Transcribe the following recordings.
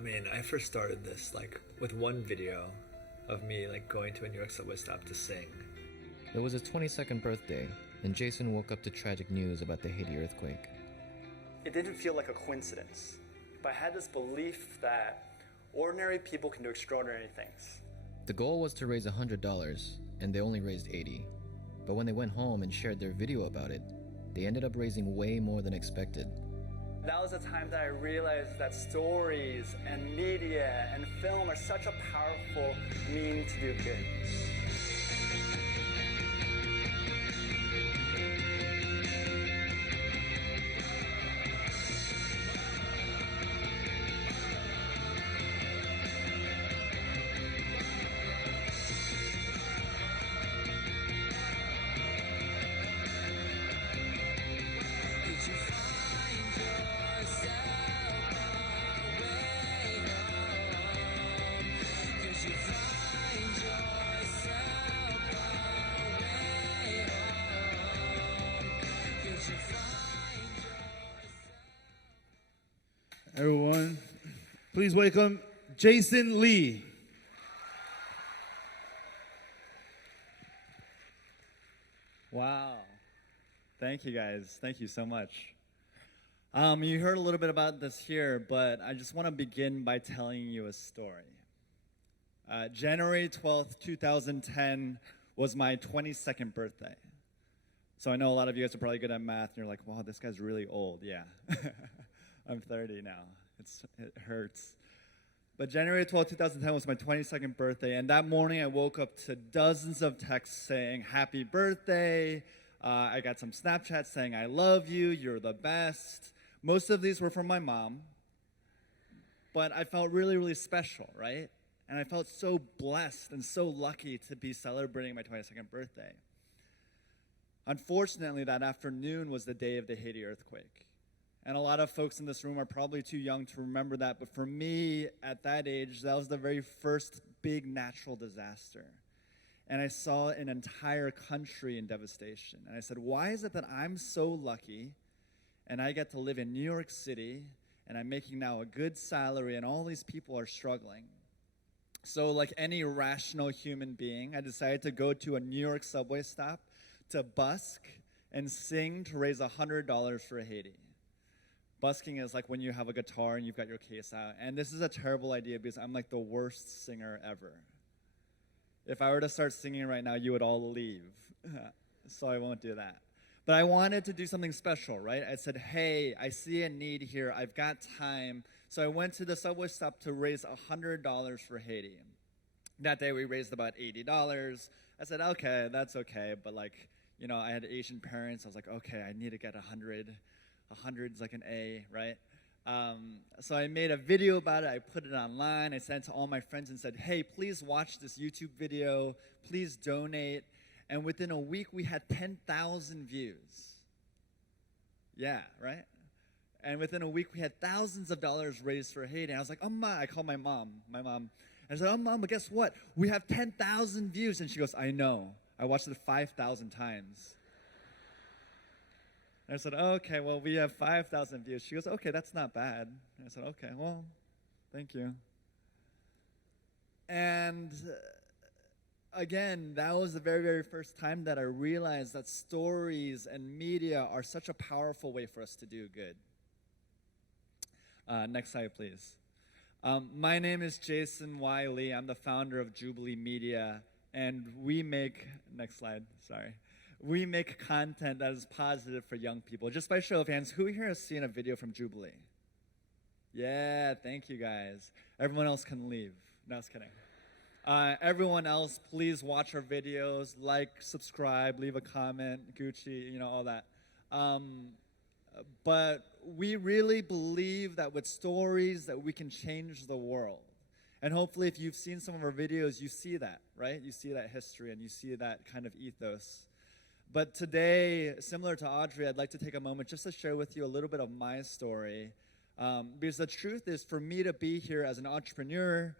mean, I first started this with one video of me going to a New York subway stop to sing. It was his 22nd birthday, and Jason woke up to tragic news about the Haiti earthquake. It didn't feel like a coincidence, but I had this belief that ordinary people can do extraordinary things. The goal was to raise $100, and they only raised $80. But when they went home and shared their video about it, they ended up raising way more than expected. That was the time that I realized that stories and media and film are such a powerful means to do good. Everyone, please welcome Jason Lee. Wow. Thank you guys. Thank you so much. You heard a little bit about this here, but I just want to begin by telling you a story. January 12th, 2010 was my 22nd birthday. So I know a lot of you guys are probably good at math, and you're like, wow, this guy's really old. Yeah. I'm 30 now. It hurts. But January 12, 2010 was my 22nd birthday, and that morning I woke up to dozens of texts saying, happy birthday. I got some Snapchats saying, I love you, you're the best. Most of these were from my mom, but I felt really, really special, right? And I felt so blessed and so lucky to be celebrating my 22nd birthday. Unfortunately, that afternoon was the day of the Haiti earthquake. And a lot of folks in this room are probably too young to remember that, but for me, at that age, that was the very first big natural disaster. And I saw an entire country in devastation. And I said, why is it that I'm so lucky, and I get to live in New York City, and I'm making now a good salary, and all these people are struggling? So like any rational human being, I decided to go to a New York subway stop to busk and sing to raise $100 for Haiti. Busking is like when you have a guitar and you've got your case out. And this is a terrible idea because I'm like the worst singer ever. If I were to start singing right now, you would all leave. So I won't do that. But I wanted to do something special, right? I said, hey, I see a need here. I've got time. So I went to the subway stop to raise $100 for Haiti. That day we raised about $80. I said, okay, that's okay. But I had Asian parents. I was like, okay, I need to get 100. 100's like an A, right? So I made a video about it. I put it online. I sent it to all my friends and said, hey, please watch this YouTube video. Please donate. And within a week, we had 10,000 views. Yeah, right? And within a week, we had thousands of dollars raised for Haiti. And I was like, Ma, I called my mom. And I said, Mom, but guess what? We have 10,000 views. And she goes, I know. I watched it 5,000 times. I said, okay, well, we have 5,000 views. She goes, okay, that's not bad. And I said, okay, well, thank you. And again, that was the very, very first time that I realized that stories and media are such a powerful way for us to do good. Next slide, please. My name is Jason Y. Lee. I'm the founder of Jubilee Media, and we make, next slide, sorry. We make content that is positive for young people. Just by show of hands, who here has seen a video from Jubilee? Yeah, thank you guys. Everyone else can leave. No, I was kidding. Everyone else, please watch our videos, like, subscribe, leave a comment, Gucci, all that. But we really believe that with stories that we can change the world. And hopefully if you've seen some of our videos, you see that, right? You see that history and you see that kind of ethos. But today, similar to Audrey, I'd like to take a moment just to share with you a little bit of my story. Because the truth is, for me to be here as an entrepreneur,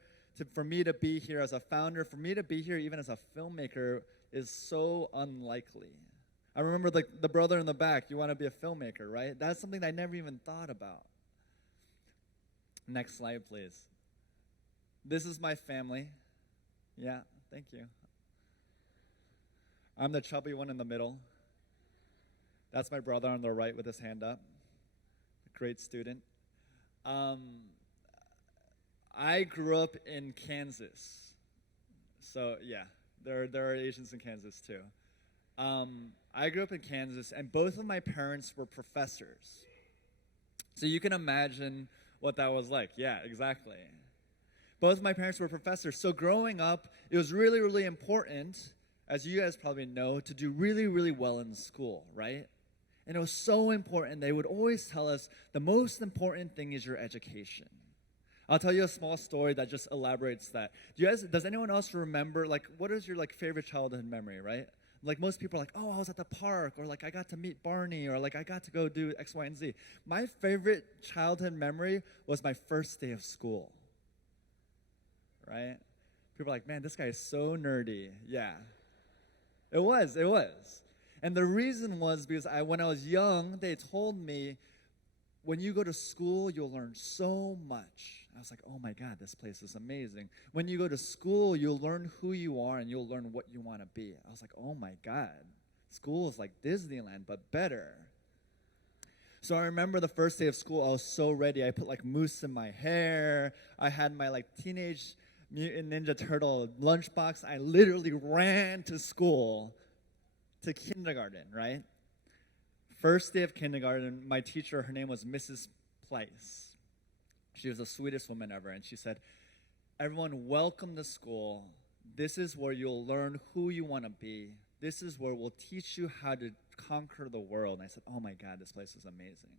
for me to be here as a founder, for me to be here even as a filmmaker is so unlikely. I remember the brother in the back, you want to be a filmmaker, right? That's something that I never even thought about. Next slide, please. This is my family. Yeah, thank you. I'm the chubby one in the middle. That's my brother on the right with his hand up. Great student. I grew up in Kansas. So, yeah, there are Asians in Kansas, too. I grew up in Kansas, and both of my parents were professors. So you can imagine what that was like. Yeah, exactly. Both of my parents were professors. So growing up, it was really, really important, as you guys probably know, to do really, really well in school, right? And it was so important. They would always tell us the most important thing is your education. I'll tell you a small story that just elaborates that. Does anyone else remember, like, what is your, like, favorite childhood memory, right? Like, most people are like, oh, I was at the park, or, like, I got to meet Barney, or, like, I got to go do X, Y, and Z. My favorite childhood memory was my first day of school, right? People are like, man, this guy is so nerdy. Yeah. It was. And the reason was because when I was young, they told me, when you go to school, you'll learn so much. I was like, oh my God, this place is amazing. When you go to school, you'll learn who you are and you'll learn what you want to be. I was like, oh my God, school is like Disneyland, but better. So I remember the first day of school, I was so ready. I put like mousse in my hair. I had my like Teenage Mutant Ninja Turtle lunchbox. I literally ran to school, to kindergarten, right? First day of kindergarten, my teacher, her name was Mrs. Pleiss. She was the sweetest woman ever, and she said, everyone, welcome to school. This is where you'll learn who you want to be. This is where we'll teach you how to conquer the world. And I said, oh my God, this place is amazing.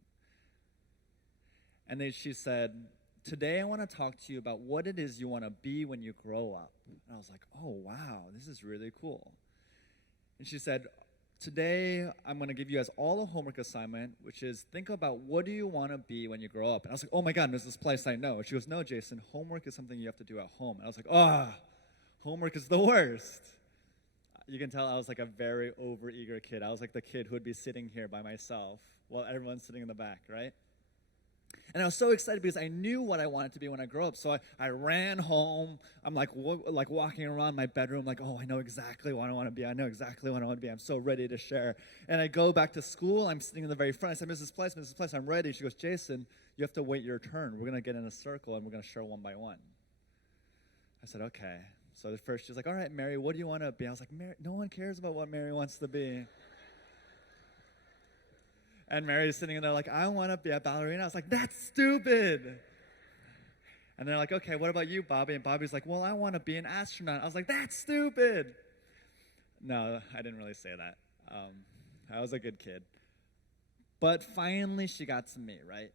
And then she said, today I want to talk to you about what it is you want to be when you grow up. And I was like, oh wow, this is really cool. And she said, today, I'm going to give you guys all a homework assignment, which is think about what do you want to be when you grow up. And I was like, oh my God, Mrs. Pleiss, I know. She goes, no, Jason, homework is something you have to do at home. And I was like, homework is the worst. You can tell I was like a very overeager kid. I was like the kid who would be sitting here by myself while everyone's sitting in the back, right? And I was so excited because I knew what I wanted to be when I grew up. So I ran home. I'm like walking around my bedroom like, oh, I know exactly what I want to be. I know exactly what I want to be. I'm so ready to share. And I go back to school. I'm sitting in the very front. I said, Mrs. Pleiss, I'm ready. She goes, Jason, you have to wait your turn. We're going to get in a circle, and we're going to share one by one. I said, okay. So at first, she's like, all right, Mary, what do you want to be? I was like, Mary, no one cares about what Mary wants to be. And Mary's sitting in there like, I want to be a ballerina. I was like, that's stupid. And they're like, okay, what about you, Bobby? And Bobby's like, well, I want to be an astronaut. I was like, that's stupid. No, I didn't really say that. I was a good kid. But finally she got to me, right?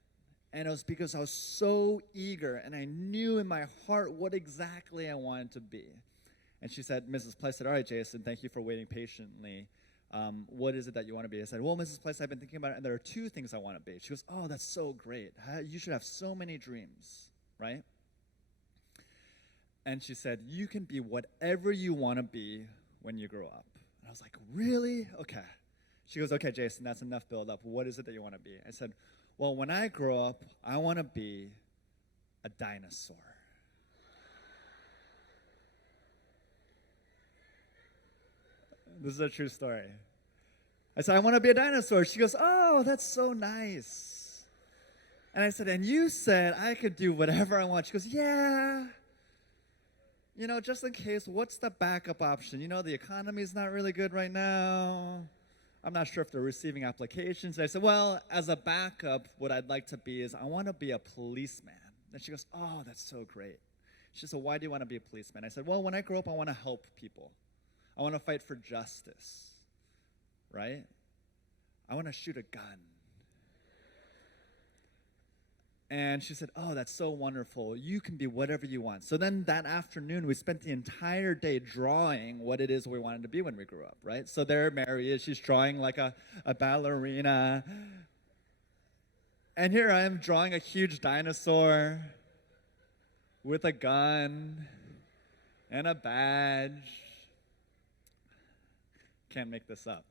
And it was because I was so eager and I knew in my heart what exactly I wanted to be. And she said, Mrs. Pleiss said, all right, Jason, thank you for waiting patiently. What is it that you want to be? I said, well, Mrs. Pleiss, I've been thinking about it, and there are two things I want to be. She goes, oh, that's so great. You should have so many dreams, right? And she said, you can be whatever you want to be when you grow up. And I was like, really? Okay. She goes, okay, Jason, that's enough build up. What is it that you want to be? I said, well, when I grow up, I want to be a dinosaur. This is a true story. I said, I want to be a dinosaur. She goes, oh, that's so nice. And I said, and you said I could do whatever I want. She goes, yeah. You know, just in case, what's the backup option? You know, the economy is not really good right now. I'm not sure if they're receiving applications. And I said, well, as a backup, what I'd like to be is I want to be a policeman. And she goes, oh, that's so great. She said, why do you want to be a policeman? I said, well, when I grow up, I want to help people. I want to fight for justice, right? I want to shoot a gun. And she said, oh, that's so wonderful. You can be whatever you want. So then that afternoon, we spent the entire day drawing what it is we wanted to be when we grew up, right? So there Mary is. She's drawing like a ballerina. And here I am drawing a huge dinosaur with a gun and a badge. Can't make this up.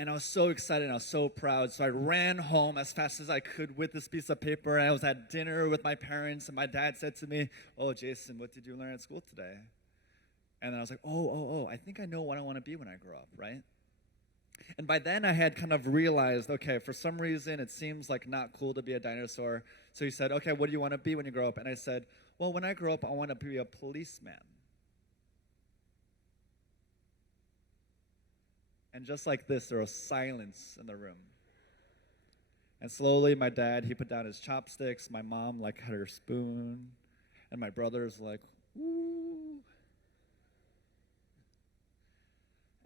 And I was so excited and I was so proud. So I ran home as fast as I could with this piece of paper. I was at dinner with my parents, and my dad said to me, "Oh, Jason, what did you learn at school today?" And then I was like, I think I know what I want to be when I grow up, right? And by then I had kind of realized, okay, for some reason it seems like not cool to be a dinosaur. So he said, "Okay, what do you want to be when you grow up?" And I said, "Well, when I grow up, I want to be a policeman." And just like this, there was silence in the room. And slowly, my dad, he put down his chopsticks. My mom, like, had her spoon. And my brother's like, "Woo."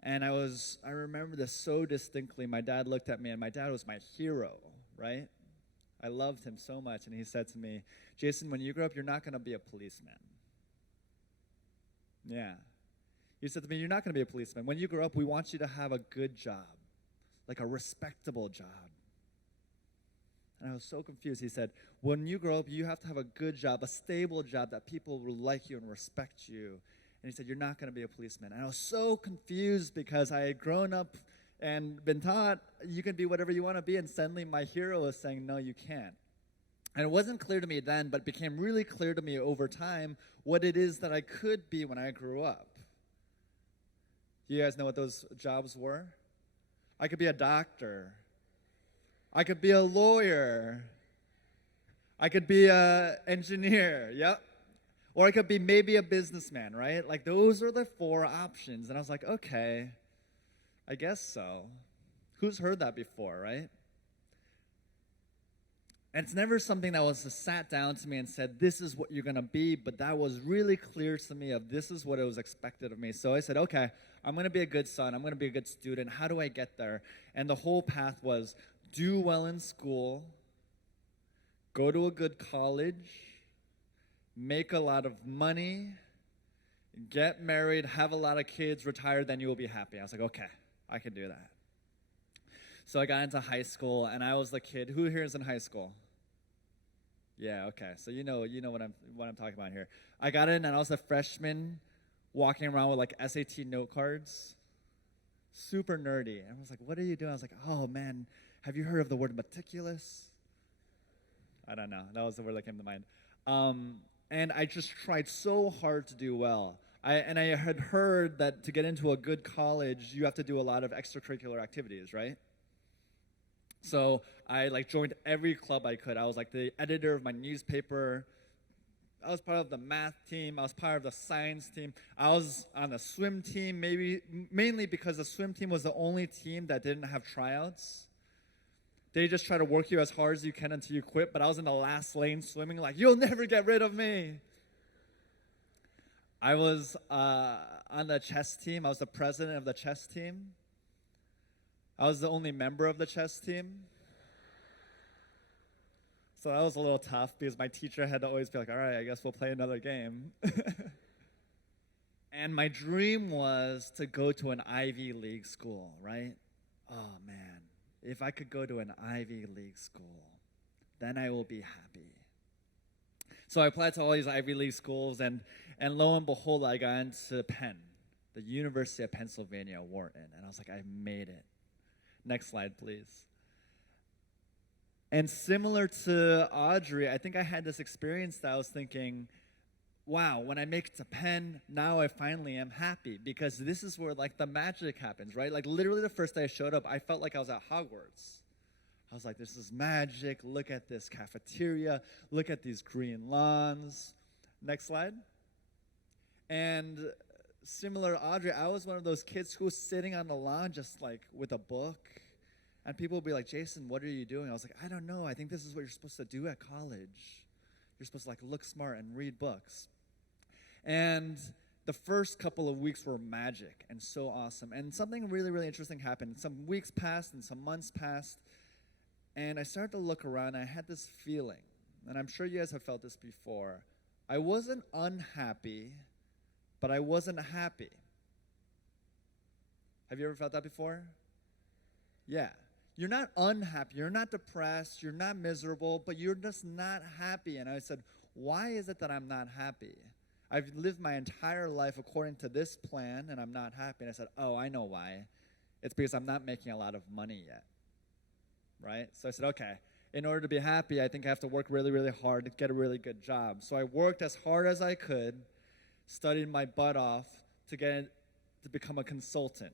And I remember this so distinctly. My dad looked at me, and my dad was my hero, right? I loved him so much. And he said to me, "Jason, when you grow up, you're not going to be a policeman." Yeah. He said to me, "You're not going to be a policeman. When you grow up, we want you to have a good job, like a respectable job." And I was so confused. He said, "When you grow up, you have to have a good job, a stable job that people will like you and respect you." And he said, "You're not going to be a policeman." And I was so confused because I had grown up and been taught you can be whatever you want to be. And suddenly my hero was saying, "No, you can't." And it wasn't clear to me then, but it became really clear to me over time what it is that I could be when I grew up. You guys know what those jobs were? I could be a doctor. I could be a lawyer. I could be an engineer, yep. Or I could be maybe a businessman, right? Like, those are the 4 options. And I was like, okay, I guess so. Who's heard that before, right? And it's never something that was sat down to me and said, "This is what you're going to be," but that was really clear to me of this is what it was expected of me. So I said, okay, I'm going to be a good son. I'm going to be a good student. How do I get there? And the whole path was do well in school, go to a good college, make a lot of money, get married, have a lot of kids, retire, then you will be happy. I was like, okay, I can do that. So I got into high school, and I was the kid. Who here is in high school? Yeah, okay. So you know what I'm talking about here. I got in, and I was a freshman walking around with like SAT note cards. Super nerdy. And I was like, "What are you doing?" I was like, "Oh man, have you heard of the word meticulous?" I don't know. That was the word that came to mind. And I just tried so hard to do well. I had heard that to get into a good college, you have to do a lot of extracurricular activities, right? So I joined every club I could. I was like the editor of my newspaper. I was part of the math team. I was part of the science team. I was on the swim team, mainly because the swim team was the only team that didn't have tryouts. They just try to work you as hard as you can until you quit. But I was in the last lane swimming, like, "You'll never get rid of me." I was on the chess team. I was the president of the chess team. I was the only member of the chess team. So that was a little tough because my teacher had to always be like, "All right, I guess we'll play another game." And my dream was to go to an Ivy League school, right? Oh, man. If I could go to an Ivy League school, then I will be happy. So I applied to all these Ivy League schools, and lo and behold, I got into Penn, the University of Pennsylvania, Wharton. And I was like, I made it. Next slide, please. And similar to Audrey, I think I had this experience that I was thinking, wow, when I make it to Penn, now I finally am happy, because this is where the magic happens, right? Literally the first day I showed up, I felt like I was at Hogwarts. I was like, this is magic. Look at this cafeteria. Look at these green lawns. Next slide. And similar to Audrey, I was one of those kids who was sitting on the lawn just with a book. And people would be like, "Jason, what are you doing?" I was like, "I don't know. I think this is what you're supposed to do at college. You're supposed to look smart and read books." And the first couple of weeks were magic and so awesome. And something really, really interesting happened. Some weeks passed and some months passed. And I started to look around, and I had this feeling, and I'm sure you guys have felt this before. I wasn't unhappy, but I wasn't happy. Have you ever felt that before? Yeah. You're not unhappy, you're not depressed, you're not miserable, but you're just not happy. And I said, why is it that I'm not happy? I've lived my entire life according to this plan, and I'm not happy. And I said, oh, I know why. It's because I'm not making a lot of money yet, right? So I said, okay, in order to be happy, I think I have to work really, really hard to get a really good job. So I worked as hard as I could, studied my butt off to become a consultant,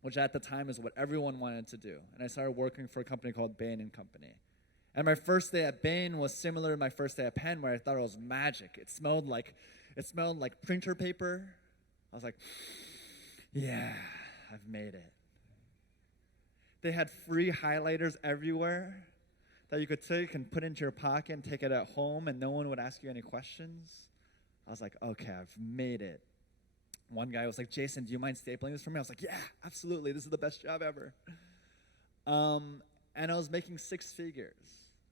which at the time is what everyone wanted to do. And I started working for a company called Bain & Company. And my first day at Bain was similar to my first day at Penn, where I thought it was magic. It smelled like printer paper. I was like, yeah, I've made it. They had free highlighters everywhere that you could take and put into your pocket and take it at home, and no one would ask you any questions. I was like, okay, I've made it. One guy was like, Jason, do you mind stapling this for me? I was like, yeah, absolutely. This is the best job ever. And I was making six figures.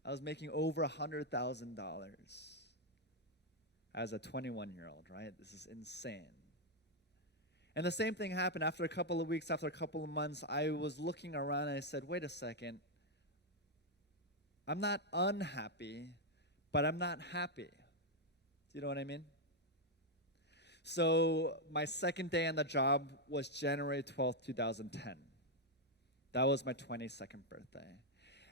I was making over $100,000 as a 21-year-old, right? This is insane. And the same thing happened after a couple of weeks, after a couple of months. I was looking around and I said, wait a second. I'm not unhappy, but I'm not happy. Do you know what I mean? So my second day on the job was January 12th, 2010. That was my 22nd birthday.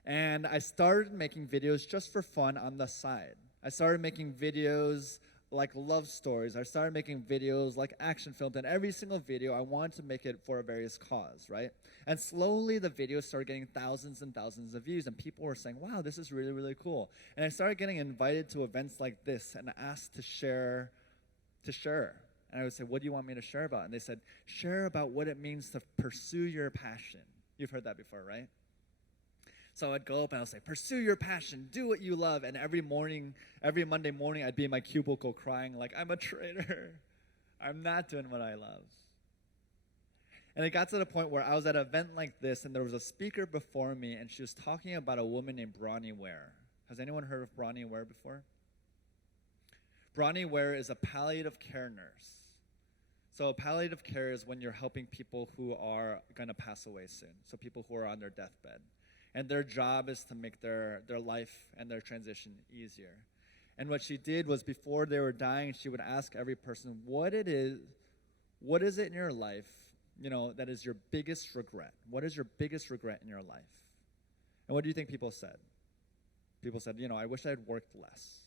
And I started making videos just for fun on the side. I started making videos like love stories. I started making videos like action films. And every single video, I wanted to make it for a various cause, right? And slowly the videos started getting thousands and thousands of views. And people were saying, wow, this is really, really cool. And I started getting invited to events like this and asked to share. And I would say, what do you want me to share about? And they said, share about what it means to pursue your passion. You've heard that before, right? So I'd go up and I'd say, pursue your passion, do what you love. And every Monday morning, I'd be in my cubicle crying like, I'm a traitor. I'm not doing what I love. And it got to the point where I was at an event like this, and there was a speaker before me, and she was talking about a woman named Bronnie Ware. Has anyone heard of Bronnie Ware before? Bronnie Ware is a palliative care nurse. So palliative care is when you're helping people who are going to pass away soon, so people who are on their deathbed. And their job is to make their life and their transition easier. And what she did was before they were dying, she would ask every person, what is it in your life, that is your biggest regret? What is your biggest regret in your life? And what do you think people said? People said, I wish I had worked less.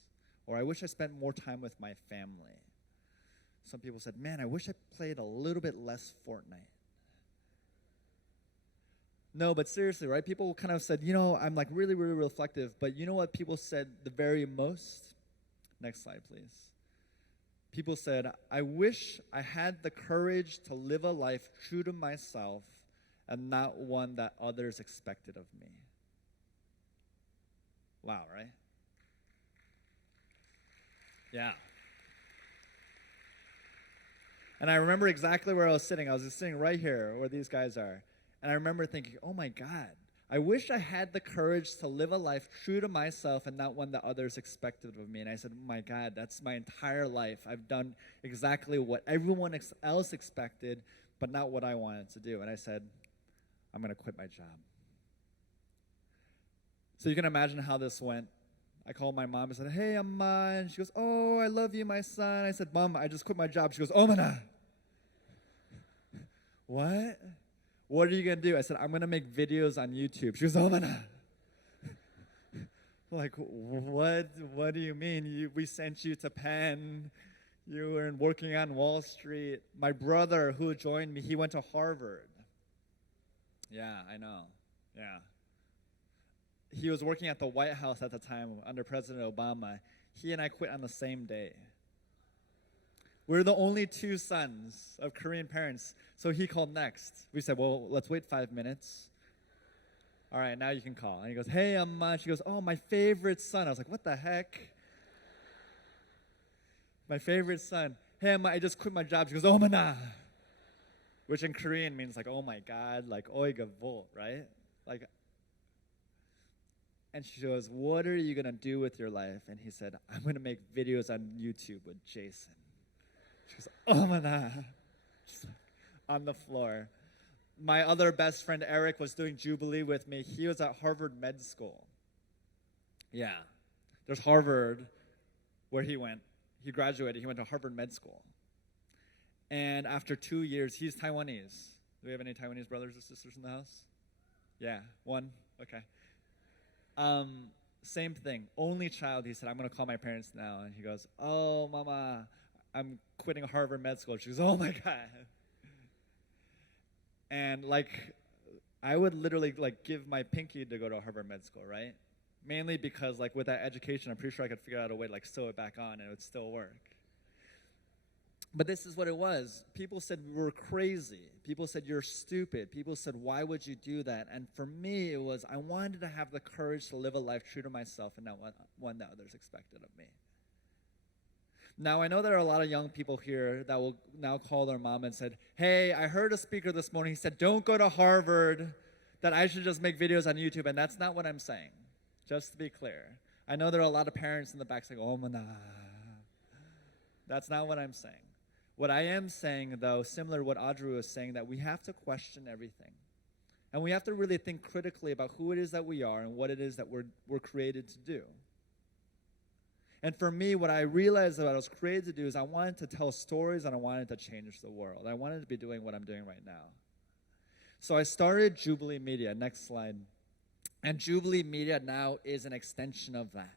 Or I wish I spent more time with my family. Some people said, man, I wish I played a little bit less Fortnite. No, but seriously, right? People kind of said, I'm like really, really reflective. But you know what people said the very most? Next slide, please. People said, I wish I had the courage to live a life true to myself and not one that others expected of me. Wow, right? Yeah. And I remember exactly where I was sitting. I was just sitting right here where these guys are. And I remember thinking, oh my God, I wish I had the courage to live a life true to myself and not one that others expected of me. And I said, oh my God, that's my entire life. I've done exactly what everyone else expected, but not what I wanted to do. And I said, I'm going to quit my job. So you can imagine how this went. I called my mom and said, hey, Amma. And she goes, oh, I love you, my son. I said, Mom, I just quit my job. She goes, oh, Mana. What? What are you going to do? I said, I'm going to make videos on YouTube. She goes, oh, Mana. Like, what do you mean? We sent you to Penn. You were working on Wall Street. My brother who joined me, he went to Harvard. Yeah, I know. Yeah. He was working at the White House at the time under President Obama. He and I quit on the same day. We're the only two sons of Korean parents. So he called next. We said, well, let's wait 5 minutes. All right, now you can call. And he goes, hey, Amma. She goes, oh, my favorite son. I was like, what the heck? My favorite son. Hey, Amma, I just quit my job. She goes, oh, Mana. Which in Korean means like, oh my God, like, oiga vo, right? Like, and she goes, what are you going to do with your life? And he said, I'm going to make videos on YouTube with Jason. She goes, oh, Mana. Just on the floor. My other best friend, Eric, was doing Jubilee with me. He was at Harvard Med School. Yeah. There's Harvard, where he went. He graduated. He went to Harvard Med School. And after 2 years, he's Taiwanese. Do we have any Taiwanese brothers or sisters in the house? Yeah, one? Okay. Same thing. Only child, he said, I'm going to call my parents now. And he goes, oh, mama, I'm quitting Harvard Med School. She goes, oh, my God. And, like, I would literally, like, give my pinky to go to Harvard Med School, right? Mainly because, like, with that education, I'm pretty sure I could figure out a way to, like, sew it back on and it would still work. But this is what it was. People said we were crazy. People said you're stupid. People said, why would you do that? And for me, it was I wanted to have the courage to live a life true to myself and not one that others expected of me. Now, I know there are a lot of young people here that will now call their mom and said, hey, I heard a speaker this morning. He said, don't go to Harvard, that I should just make videos on YouTube. And that's not what I'm saying, just to be clear. I know there are a lot of parents in the back saying, oh, nah. That's not what I'm saying. What I am saying, though, similar to what Audrey was saying, that we have to question everything. And we have to really think critically about who it is that we are and what it is that we're created to do. And for me, what I realized that I was created to do is I wanted to tell stories and I wanted to change the world. I wanted to be doing what I'm doing right now. So I started Jubilee Media. Next slide. And Jubilee Media now is an extension of that.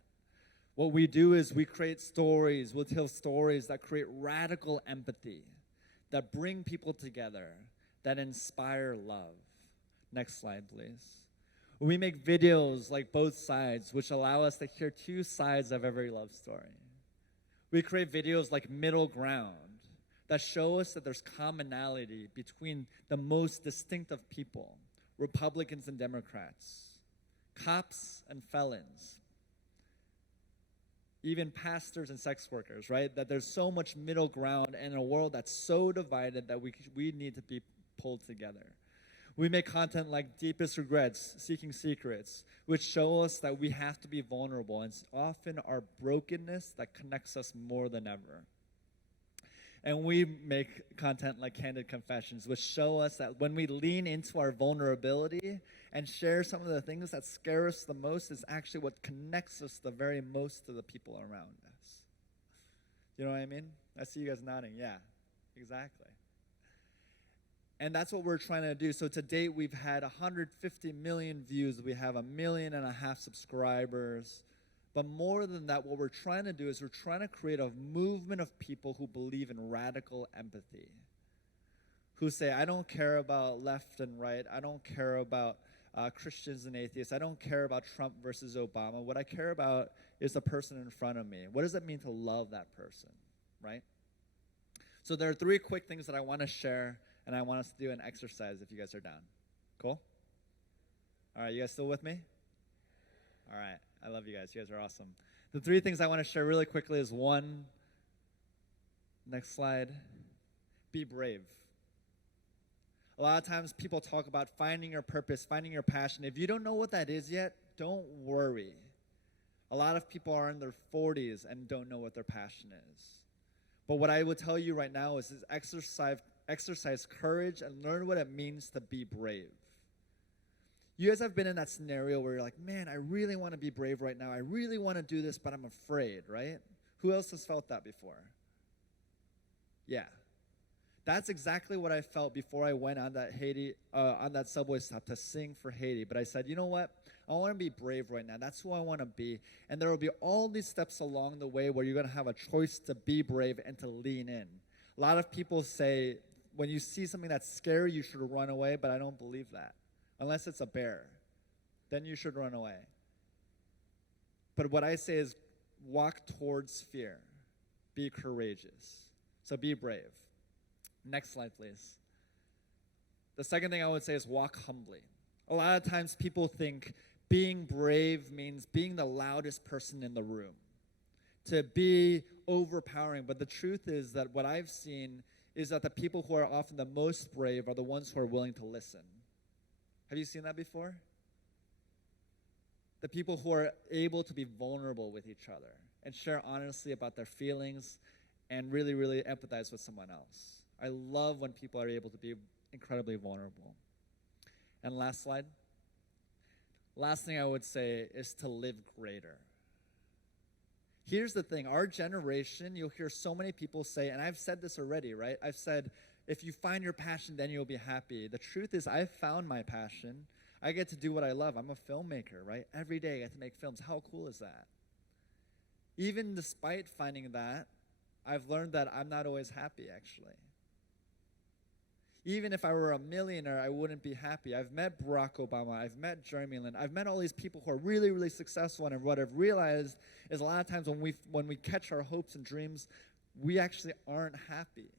What we do is we create stories, we'll tell stories that create radical empathy, that bring people together, that inspire love. Next slide, please. We make videos like Both Sides, which allow us to hear two sides of every love story. We create videos like Middle Ground that show us that there's commonality between the most distinctive people, Republicans and Democrats, cops and felons, even pastors and sex workers, right? That there's so much middle ground in a world that's so divided that we need to be pulled together. We make content like Deepest Regrets, Seeking Secrets, which show us that we have to be vulnerable. And it's often our brokenness that connects us more than ever. And we make content like Candid Confessions, which show us that when we lean into our vulnerability and share some of the things that scare us the most is actually what connects us the very most to the people around us. You know what I mean? I see you guys nodding. Yeah, exactly. And that's what we're trying to do. So to date, we've had 150 million views. We have 1.5 million subscribers. But more than that, what we're trying to do is we're trying to create a movement of people who believe in radical empathy, who say, I don't care about left and right. I don't care about Christians and atheists. I don't care about Trump versus Obama. What I care about is the person in front of me. What does it mean to love that person, right? So there are 3 quick things that I want to share, and I want us to do an exercise if you guys are down. Cool? All right, you guys still with me? All right. I love you guys. You guys are awesome. The 3 things I want to share really quickly is 1, next slide, be brave. A lot of times people talk about finding your purpose, finding your passion. If you don't know what that is yet, don't worry. A lot of people are in their 40s and don't know what their passion is. But what I would tell you right now is exercise courage and learn what it means to be brave. You guys have been in that scenario where you're like, man, I really want to be brave right now. I really want to do this, but I'm afraid, right? Who else has felt that before? Yeah. That's exactly what I felt before I went on that subway stop to sing for Haiti. But I said, you know what? I want to be brave right now. That's who I want to be. And there will be all these steps along the way where you're going to have a choice to be brave and to lean in. A lot of people say, when you see something that's scary, you should run away, but I don't believe that. Unless it's a bear, then you should run away. But what I say is walk towards fear. Be courageous. So be brave. Next slide, please. The second thing I would say is walk humbly. A lot of times people think being brave means being the loudest person in the room, to be overpowering. But the truth is that what I've seen is that the people who are often the most brave are the ones who are willing to listen. Have you seen that before? The people who are able to be vulnerable with each other and share honestly about their feelings and really, really empathize with someone else. I love when people are able to be incredibly vulnerable. And last slide. Last thing I would say is to live greater. Here's the thing. Our generation, you'll hear so many people say, and I've said this already, right? I've said, If you find your passion, then you'll be happy. The truth is, I've found my passion. I get to do what I love. I'm a filmmaker, right? Every day I get to make films. How cool is that? Even despite finding that, I've learned that I'm not always happy, actually. Even if I were a millionaire, I wouldn't be happy. I've met Barack Obama. I've met Jeremy Lin. I've met all these people who are really, really successful. And what I've realized is a lot of times when we catch our hopes and dreams, we actually aren't happy.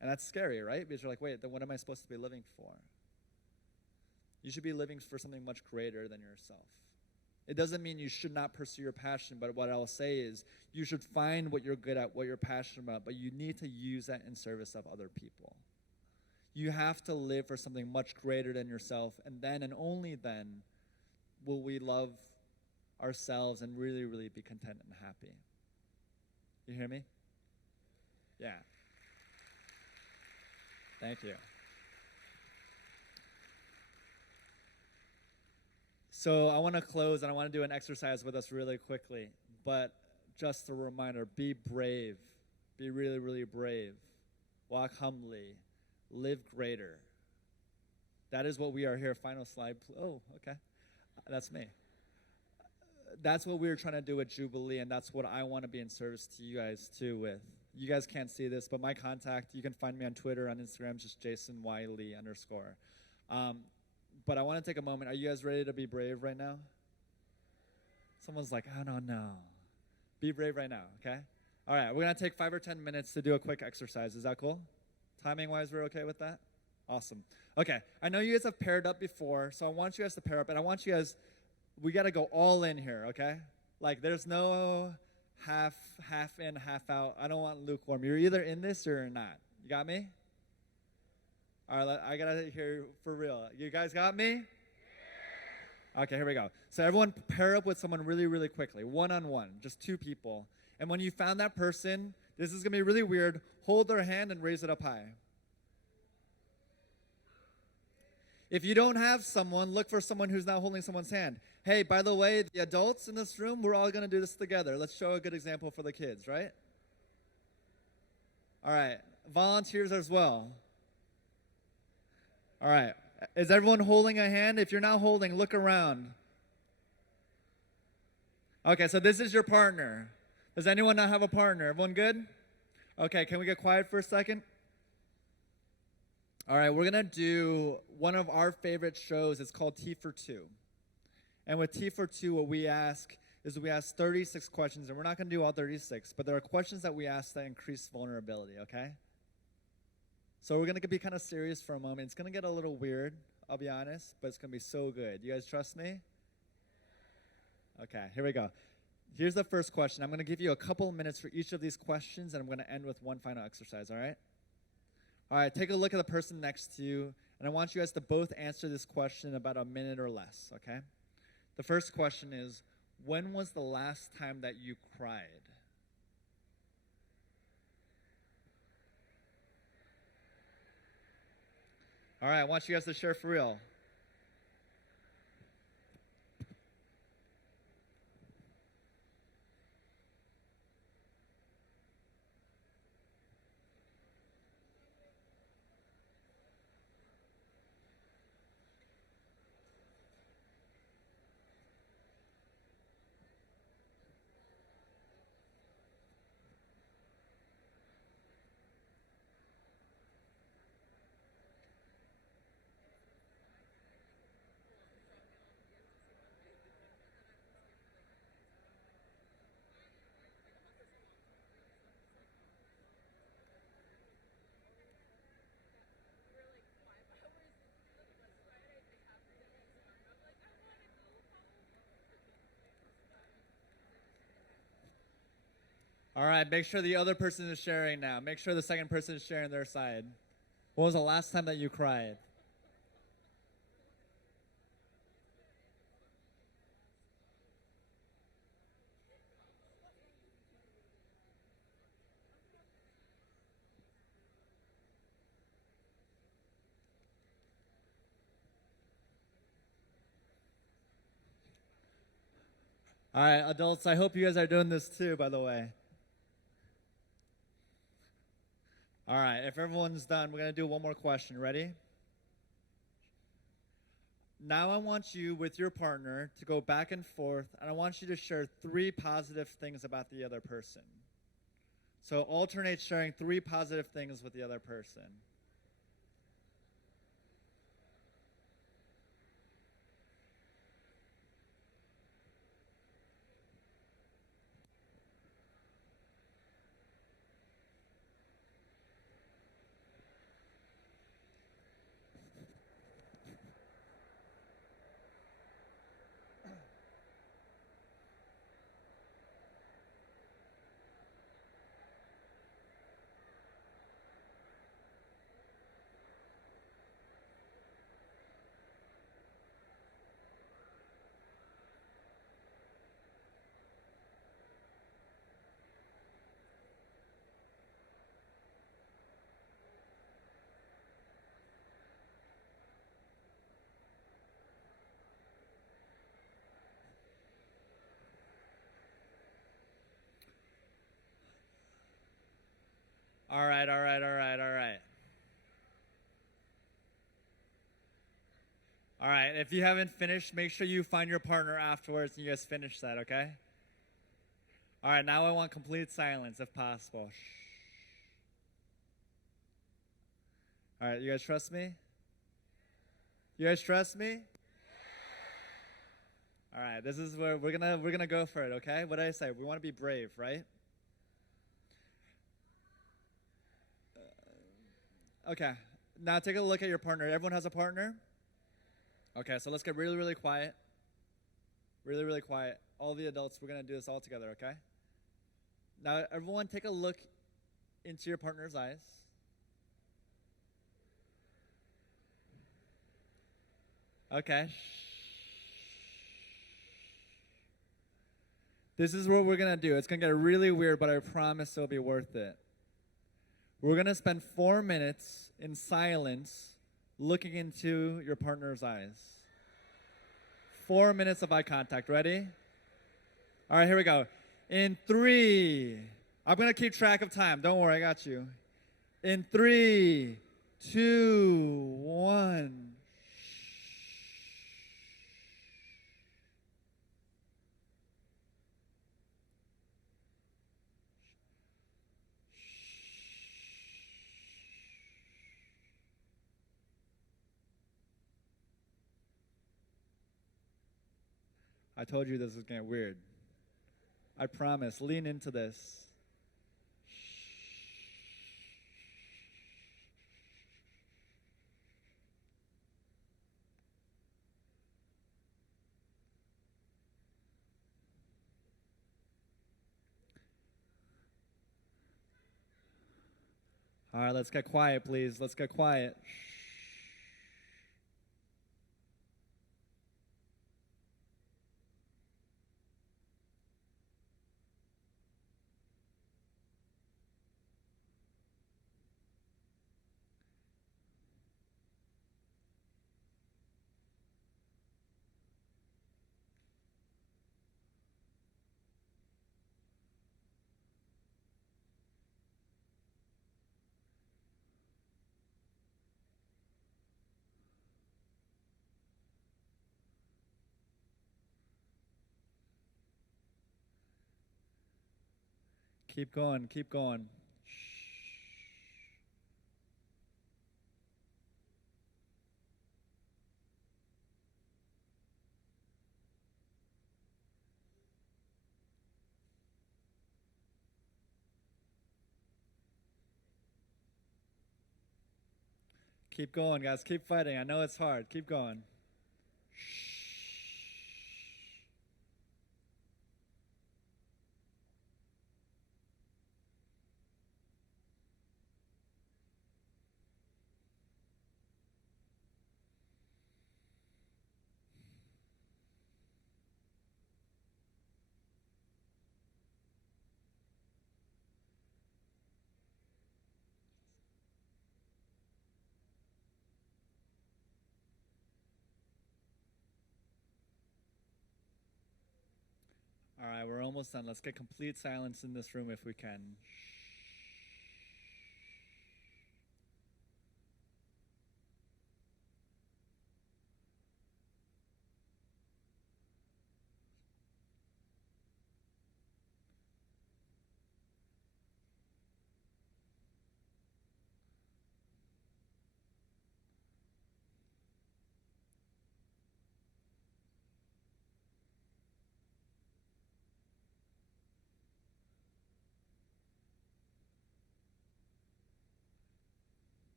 And that's scary, right? Because you're like, wait, then what am I supposed to be living for? You should be living for something much greater than yourself. It doesn't mean you should not pursue your passion, but what I'll say is you should find what you're good at, what you're passionate about, but you need to use that in service of other people. You have to live for something much greater than yourself, and then and only then will we love ourselves and really, really be content and happy. You hear me? Yeah. Thank you. So I want to close, and I want to do an exercise with us really quickly. But just a reminder, be brave. Be really, really brave. Walk humbly. Live greater. That is what we are here. Final slide. Oh, okay. That's me. That's what we were trying to do with Jubilee, and that's what I want to be in service to you guys, too, with. You guys can't see this, but my contact, you can find me on Twitter, on Instagram, just JasonYLee_. But I want to take a moment. Are you guys ready to be brave right now? Someone's like, I don't know. Be brave right now, okay? All right, we're going to take 5 or 10 minutes to do a quick exercise. Is that cool? Timing-wise, we're okay with that? Awesome. Okay, I know you guys have paired up before, so I want you guys to pair up, and I want you guys, we got to go all in here, okay? Like, there's no half in, half out. I don't want lukewarm. You're either in this or you're not. You got me? All right, I got to hear for real. You guys got me? Yeah. Okay, here we go. So everyone pair up with someone really, really quickly. One-on-one, just 2 people. And when you found that person, this is going to be really weird. Hold their hand and raise it up high. If you don't have someone, look for someone who's not holding someone's hand. Hey, by the way, the adults in this room, we're all going to do this together. Let's show a good example for the kids, right? All right, volunteers as well. All right. Is everyone holding a hand? If you're not holding, look around. Okay, so this is your partner. Does anyone not have a partner? Everyone good? Okay, can we get quiet for a second? All right, we're going to do one of our favorite shows. It's called T for Two. And with T for Two, what we ask is we ask 36 questions, and we're not going to do all 36, but there are questions that we ask that increase vulnerability, okay? So we're going to be kind of serious for a moment. It's going to get a little weird, I'll be honest, but it's going to be so good. You guys trust me? Okay, here we go. Here's the first question. I'm going to give you a couple of minutes for each of these questions, and I'm going to end with one final exercise, all right? All right, take a look at the person next to you, and I want you guys to both answer this question in about a minute or less, okay? The first question is, when was the last time that you cried? All right, I want you guys to share for real. All right, make sure the other person is sharing now. Make sure the second person is sharing their side. When was the last time that you cried? All right, adults, I hope you guys are doing this too, by the way. All right, if everyone's done, we're going to do one more question. Ready? Now I want you, with your partner, to go back and forth, and I want you to share 3 positive things about the other person. So alternate sharing 3 positive things with the other person. All right. All right, if you haven't finished, make sure you find your partner afterwards and you guys finish that, okay? All right, now I want complete silence if possible. Shh. All right, you guys trust me? You guys trust me? All right, this is where we're gonna go for it, okay? What did I say? We want to be brave, right? Okay, now take a look at your partner. Everyone has a partner? Okay, so let's get really, really quiet. Really, really quiet. All the adults, we're going to do this all together, okay? Now, everyone take a look into your partner's eyes. Okay. This is what we're going to do. It's going to get really weird, but I promise it'll be worth it. We're going to spend 4 minutes in silence looking into your partner's eyes. 4 minutes of eye contact. Ready? All right, here we go. In 3, I'm going to keep track of time. Don't worry, I got you. In 3, 2, 1. I told you this was getting weird. I promise. Lean into this. All right, let's get quiet, please. Let's get quiet. Keep going, keep going. Keep going, guys. Keep fighting. I know it's hard. Keep going. All right, we're almost done. Let's get complete silence in this room if we can.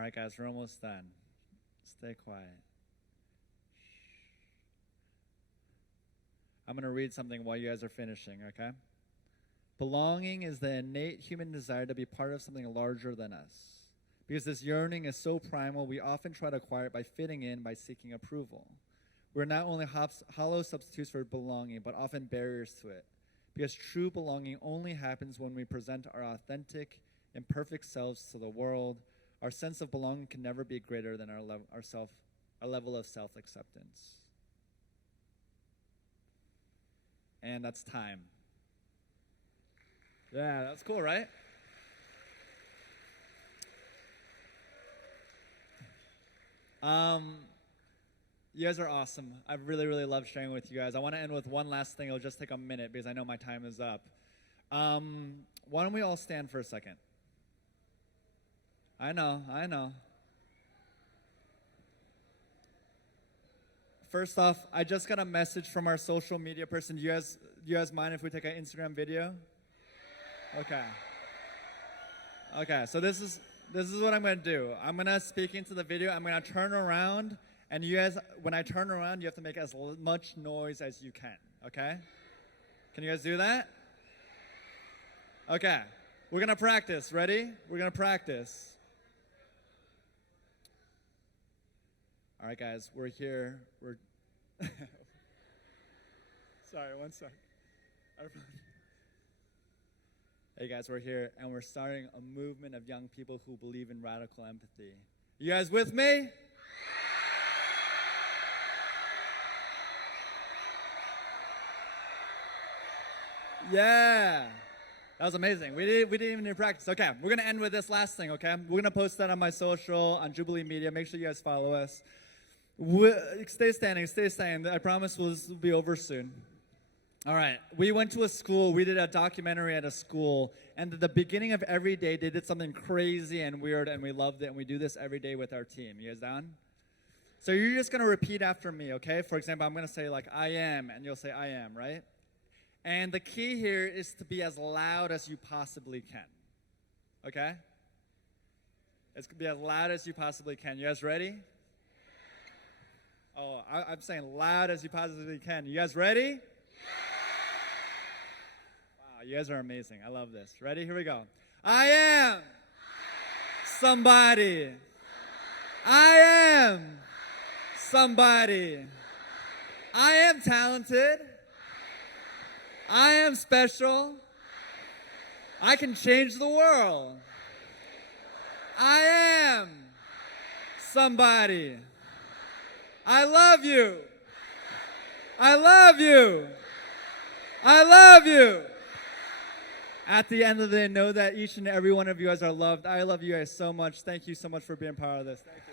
All right, guys, we're almost done. Stay quiet. I'm going to read something while you guys are finishing, okay? Belonging is the innate human desire to be part of something larger than us. Because this yearning is so primal, we often try to acquire it by fitting in, by seeking approval. We're not only hollow substitutes for belonging, but often barriers to it. Because true belonging only happens when we present our authentic, imperfect selves to the world. Our sense of belonging can never be greater than our level of self-acceptance. And that's time. Yeah, that's cool, right? You guys are awesome. I really, really love sharing with you guys. I want to end with one last thing. It'll just take a minute because I know my time is up. Why don't we all stand for a second? I know. First off, I just got a message from our social media person. Do you guys mind if we take an Instagram video? Okay, so this is what I'm going to do. I'm going to speak into the video. I'm going to turn around, and you guys, when I turn around, you have to make as much noise as you can, okay? Can you guys do that? Okay, we're going to practice. Ready? We're going to practice. All right, guys, we're here. Sorry, one sec. Hey guys, we're here, and we're starting a movement of young people who believe in radical empathy. You guys with me? Yeah. That was amazing. We didn't even need to practice. Okay, we're going to end with this last thing, okay? We're going to post that on my social, on Jubilee Media. Make sure you guys follow us. Stay standing. I promise we'll be over soon. All right, we went to a school. We did a documentary at a school, and at the beginning of every day, they did something crazy and weird, and we loved it, and we do this every day with our team. You guys down? So you're just going to repeat after me, okay? For example, I'm going to say, like, I am, and you'll say, I am, right? And the key here is to be as loud as you possibly can, okay? It's going to be as loud as you possibly can. You guys ready? Oh, I'm saying loud as you possibly can. You guys ready? Wow, you guys are amazing. I love this. Ready? Here we go. I am somebody. I am somebody. I am talented. I am special. I can change the world. I am somebody. I love you. I love you. I love you. At the end of the day, know that each and every one of you guys are loved. I love you guys so much. Thank you so much for being part of this. Thank you.